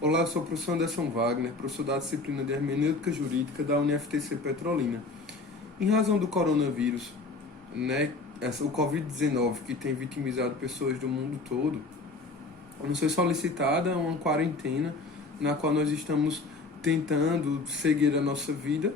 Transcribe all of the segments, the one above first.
Olá, eu sou o professor Anderson Wagner, professor da disciplina de Hermenêutica Jurídica da UniFTC Petrolina. Em razão do coronavírus, o Covid-19, que tem vitimizado pessoas do mundo todo, nos foi solicitada uma quarentena na qual nós estamos tentando seguir a nossa vida,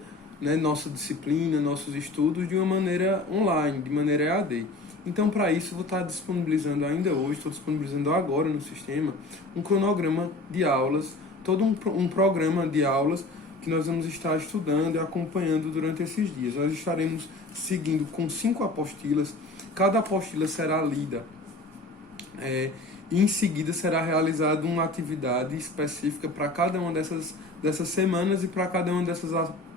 nossa disciplina, nossos estudos de uma maneira online, de maneira EAD. Então, para isso, vou estar disponibilizando ainda hoje, estou disponibilizando agora no sistema, um cronograma de aulas, todo um programa de aulas que nós vamos estar estudando e acompanhando durante esses dias. Nós estaremos seguindo com 5 apostilas, cada apostila será lida e em seguida será realizada uma atividade específica para cada uma dessas semanas e para cada uma dessas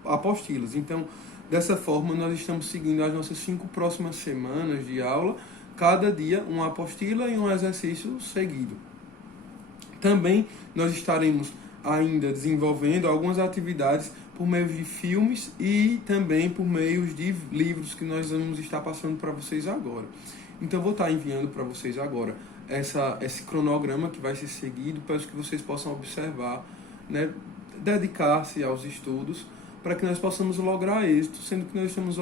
apostilas. Então, dessa forma, nós estamos seguindo as nossas 5 próximas semanas de aula, cada dia uma apostila e um exercício seguido. Também nós estaremos ainda desenvolvendo algumas atividades por meio de filmes e também por meio de livros que nós vamos estar passando para vocês agora. Então, eu vou estar enviando para vocês agora esse cronograma que vai ser seguido, para que vocês possam observar, dedicar-se aos estudos, para que nós possamos lograr êxito, sendo que nós estamos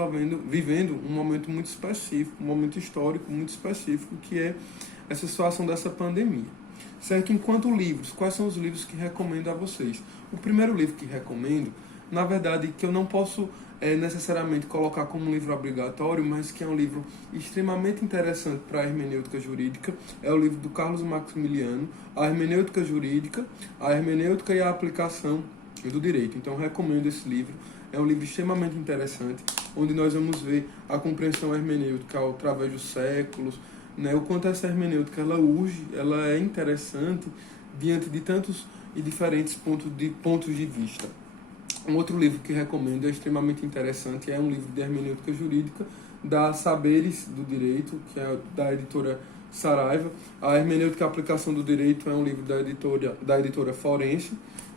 vivendo um momento muito específico, um momento histórico muito específico, que é essa situação dessa pandemia. Certo? Enquanto livros, quais são os livros que recomendo a vocês? O primeiro livro que recomendo, na verdade, que eu não posso necessariamente colocar como um livro obrigatório, mas que é um livro extremamente interessante para a hermenêutica jurídica, é o livro do Carlos Maximiliano, A Hermenêutica Jurídica, a Hermenêutica e a Aplicação do Direito. Então, recomendo esse livro. É um livro extremamente interessante, onde nós vamos ver a compreensão hermenêutica através dos séculos, o quanto essa hermenêutica ela é interessante diante de tantos e diferentes pontos de vista. Um outro livro que recomendo, é extremamente interessante, é um livro de hermenêutica jurídica da Saberes do Direito, que é da editora Saraiva. A Hermenêutica e a Aplicação do Direito é um livro da editora Forense.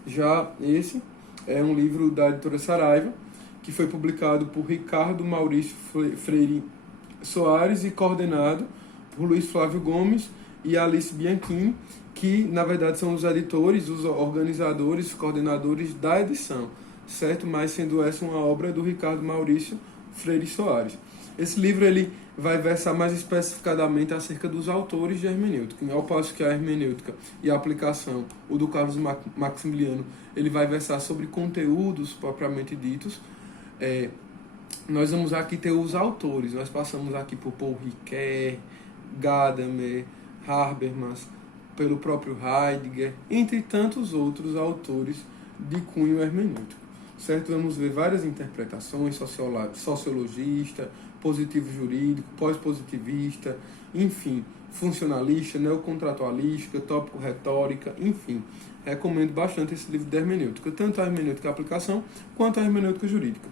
Já esse é um livro da editora Saraiva, que foi publicado por Ricardo Maurício Freire Soares e coordenado por Luiz Flávio Gomes e Alice Bianchini, que na verdade são os editores, os organizadores, coordenadores da edição, certo? Mas sendo essa uma obra do Ricardo Maurício Freire Soares. Esse livro ele vai versar mais especificadamente acerca dos autores de hermenêutica, ao passo que a hermenêutica e a aplicação, o do Carlos Maximiliano, ele vai versar sobre conteúdos propriamente ditos. Nós vamos aqui ter os autores, nós passamos aqui por Paul Ricoeur, Gadamer, Habermas, pelo próprio Heidegger, entre tantos outros autores de cunho hermenêutico. Certo? Vamos ver várias interpretações, sociologista, positivo jurídico, pós-positivista, enfim, funcionalista, neocontratualística, tópico-retórica, enfim. Recomendo bastante esse livro de hermenêutica, tanto a hermenêutica e a aplicação, quanto a hermenêutica jurídica.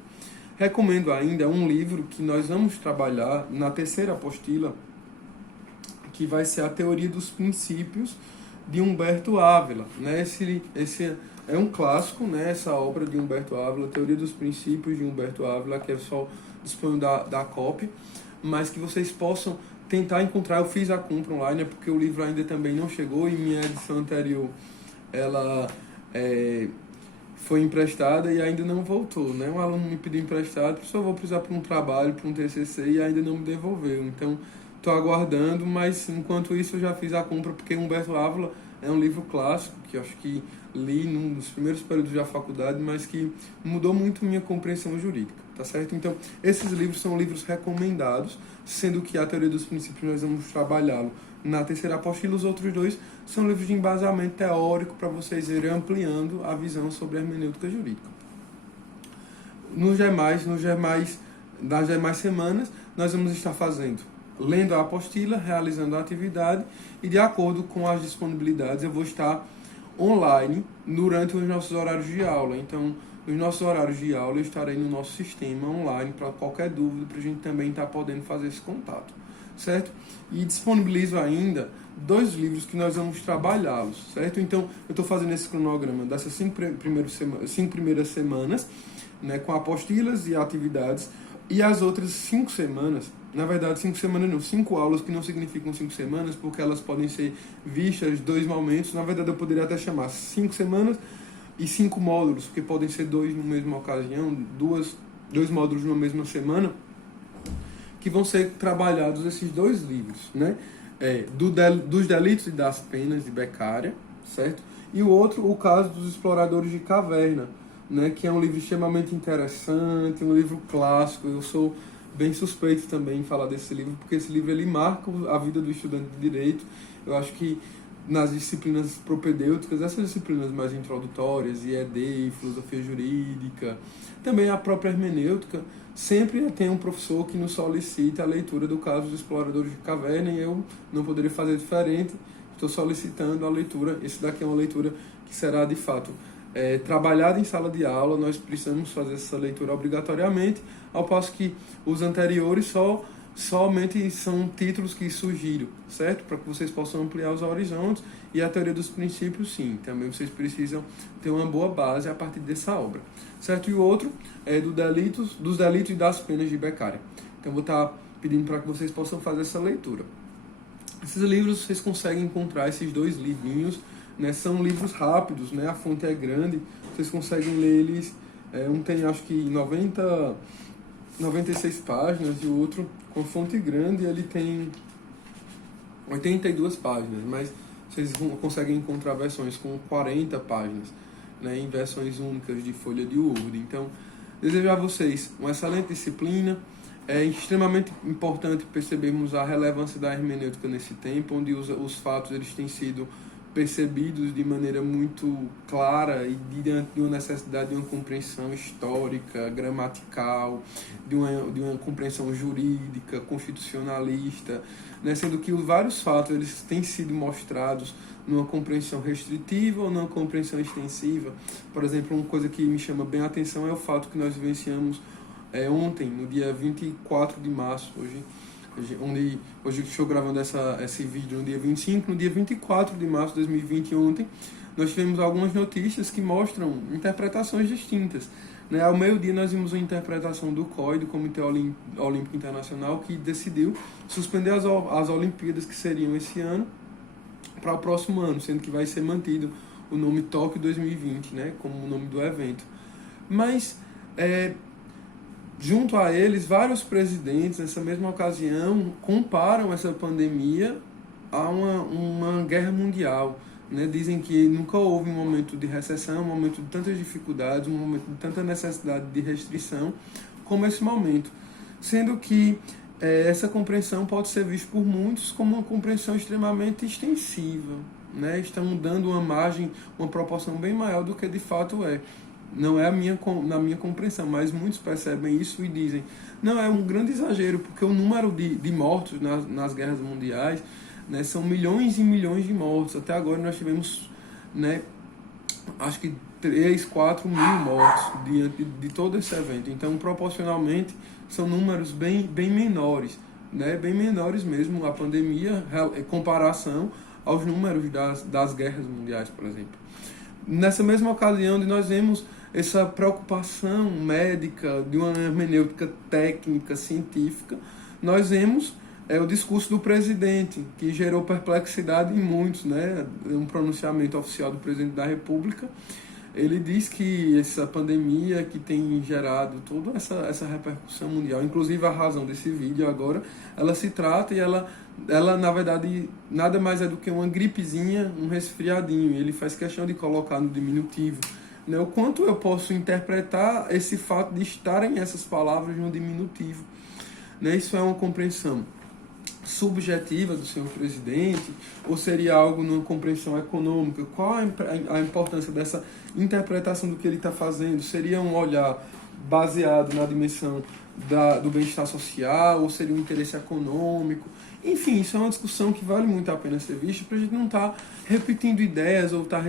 Recomendo ainda um livro que nós vamos trabalhar na terceira apostila, que vai ser a Teoria dos Princípios, de Humberto Ávila. Esse é um clássico, essa obra de Humberto Ávila, Teoria dos Princípios de Humberto Ávila, que é só disponível da cópia, mas que vocês possam tentar encontrar. Eu fiz a compra online, porque o livro ainda também não chegou, e minha edição anterior ela foi emprestada e ainda não voltou. Um aluno me pediu emprestado, só vou precisar para um trabalho, para um TCC, e ainda não me devolveu. Então, estou aguardando, mas enquanto isso eu já fiz a compra, porque Humberto Ávila é um livro clássico, que eu acho que li num dos primeiros períodos da faculdade, mas que mudou muito minha compreensão jurídica, tá certo? Então, esses livros são livros recomendados, sendo que a Teoria dos Princípios nós vamos trabalhá-lo na terceira apostila, os outros 2 são livros de embasamento teórico para vocês irem ampliando a visão sobre a hermenêutica jurídica. Nas demais semanas, nós vamos estar lendo a apostila, realizando a atividade, e de acordo com as disponibilidades eu vou estar online durante os nossos horários de aula. Então, nos nossos horários de aula eu estarei no nosso sistema online para qualquer dúvida, para a gente também estar podendo fazer esse contato, certo? E disponibilizo ainda 2 livros que nós vamos trabalhá-los, certo? Então, eu estou fazendo esse cronograma dessas 5 primeiras semanas, com apostilas e atividades, e as outras 5 semanas na verdade 5 semanas não, 5 aulas, que não significam 5 semanas, porque elas podem ser vistas 2 momentos. Na verdade eu poderia até chamar 5 semanas e 5 módulos, porque podem ser 2 na mesma ocasião, 2 módulos numa mesma semana, que vão ser trabalhados esses 2 livros, né? Dos delitos e das penas de Beccaria, certo? E o outro, o caso dos exploradores de caverna, né? Que é um livro extremamente interessante, um livro clássico. Eu sou bem suspeito também em falar desse livro, porque esse livro ele marca a vida do estudante de direito. Eu acho que nas disciplinas propedêuticas, essas disciplinas mais introdutórias, IED, filosofia jurídica, também a própria hermenêutica, sempre tem um professor que nos solicita a leitura do caso dos exploradores de caverna, e eu não poderia fazer diferente, estou solicitando a leitura. Esse daqui é uma leitura que será de fato trabalhada em sala de aula. Nós precisamos fazer essa leitura obrigatoriamente, ao passo que os anteriores somente são títulos que sugiro, certo? Para que vocês possam ampliar os horizontes. E a teoria dos princípios, sim, também vocês precisam ter uma boa base a partir dessa obra, certo? E o outro é dos delitos e das penas de Beccaria. Então, vou estar pedindo para que vocês possam fazer essa leitura. Esses livros vocês conseguem encontrar, esses 2 livrinhos, né? São livros rápidos, né? A fonte é grande, vocês conseguem ler eles. Um tem, acho que, 96 páginas, e o outro, com fonte grande, ele tem 82 páginas, mas vocês conseguem encontrar versões com 40 páginas, né, em versões únicas de folha de Word. Então, desejo a vocês uma excelente disciplina. É extremamente importante percebermos a relevância da hermenêutica nesse tempo, onde os fatos eles têm sido percebidos de maneira muito clara e diante de uma necessidade de uma compreensão histórica, gramatical, de uma compreensão jurídica, constitucionalista, né? Sendo que vários fatos eles têm sido mostrados numa compreensão restritiva ou numa compreensão extensiva. Por exemplo, uma coisa que me chama bem a atenção é o fato que nós vivenciamos ontem, no dia 24 de março, hoje estou gravando esse vídeo no dia 25, no dia 24 de março de 2020, ontem, nós tivemos algumas notícias que mostram interpretações distintas, né? Ao meio-dia nós vimos uma interpretação do COI, do Comitê Olímpico Internacional, que decidiu suspender as Olimpíadas que seriam esse ano para o próximo ano, sendo que vai ser mantido o nome Tóquio 2020, né, como o nome do evento. Mas junto a eles, vários presidentes, nessa mesma ocasião, comparam essa pandemia a uma guerra mundial, né? Dizem que nunca houve um momento de recessão, um momento de tantas dificuldades, um momento de tanta necessidade de restrição como esse momento. Sendo que essa compreensão pode ser vista por muitos como uma compreensão extremamente extensiva, né? Estão dando uma margem, uma proporção bem maior do que de fato é. Não é na minha compreensão, mas muitos percebem isso e dizem, não, é um grande exagero, porque o número de mortos nas guerras mundiais, né, são milhões e milhões de mortos. Até agora nós tivemos, né, acho que 3, 4 mil mortos diante de todo esse evento. Então, proporcionalmente, são números bem menores, né, bem menores mesmo, a pandemia, em comparação aos números das guerras mundiais, por exemplo. Nessa mesma ocasião, onde nós vemos essa preocupação médica, de uma hermenêutica técnica, científica, nós vemos o discurso do presidente, que gerou perplexidade em muitos, né? Um pronunciamento oficial do presidente da República. Ele diz que essa pandemia que tem gerado toda essa repercussão mundial, inclusive a razão desse vídeo agora, ela se trata e ela na verdade nada mais é do que uma gripezinha, um resfriadinho. Ele faz questão de colocar no diminutivo, né? O quanto eu posso interpretar esse fato de estarem essas palavras no diminutivo, né? Isso é uma compreensão subjetiva do senhor presidente, ou seria algo numa compreensão econômica? Qual a importância dessa interpretação do que ele está fazendo? Seria um olhar baseado na dimensão do bem-estar social, ou seria um interesse econômico? Enfim, isso é uma discussão que vale muito a pena ser vista, para a gente não estar repetindo ideias ou estar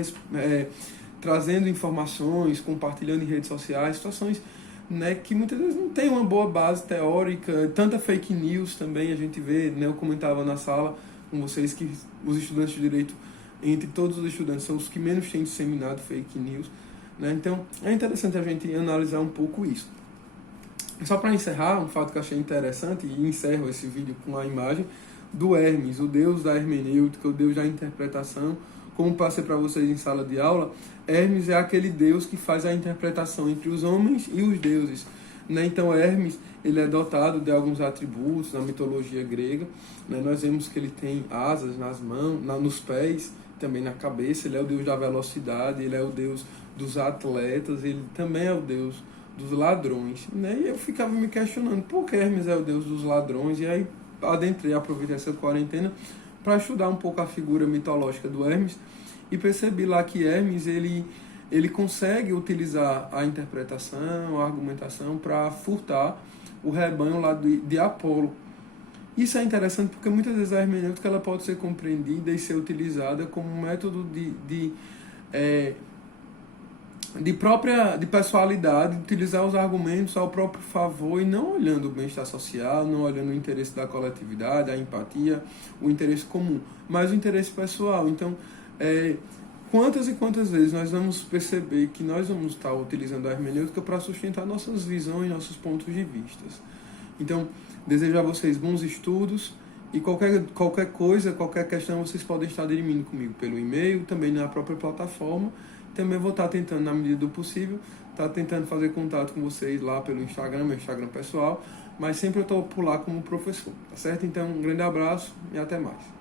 trazendo informações, compartilhando em redes sociais, situações, né, que muitas vezes não tem uma boa base teórica, tanta fake news também a gente vê, né? Eu comentava na sala com vocês que os estudantes de direito, entre todos os estudantes, são os que menos têm disseminado fake news, né? Então é interessante a gente analisar um pouco isso. Só para encerrar, um fato que eu achei interessante, e encerro esse vídeo com a imagem do Hermes, o deus da hermenêutica, o deus da interpretação. Como passei para vocês em sala de aula, Hermes é aquele deus que faz a interpretação entre os homens e os deuses, né? Então Hermes, ele é dotado de alguns atributos na mitologia grega, né? Nós vemos que ele tem asas nas mãos, nos pés, também na cabeça. Ele é o deus da velocidade, ele é o deus dos atletas, ele também é o deus dos ladrões, né? E eu ficava me questionando por que Hermes é o deus dos ladrões, e aí aproveitei essa quarentena para estudar um pouco a figura mitológica do Hermes e percebi lá que Hermes ele consegue utilizar a interpretação, a argumentação para furtar o rebanho lá de Apolo. Isso é interessante porque muitas vezes a hermenêutica ela pode ser compreendida e ser utilizada como um método de pessoalidade, utilizar os argumentos ao próprio favor e não olhando o bem-estar social, não olhando o interesse da coletividade, a empatia, o interesse comum, mas o interesse pessoal. Então, quantas e quantas vezes nós vamos perceber que nós vamos estar utilizando a hermenêutica para sustentar nossas visões, nossos pontos de vista. Então, desejo a vocês bons estudos e qualquer coisa, qualquer questão, vocês podem estar dirimindo comigo pelo e-mail, também na própria plataforma. Também vou estar tentando, na medida do possível, tentando fazer contato com vocês lá pelo Instagram, meu Instagram pessoal, mas sempre eu estou por lá como professor, tá certo? Então, um grande abraço e até mais.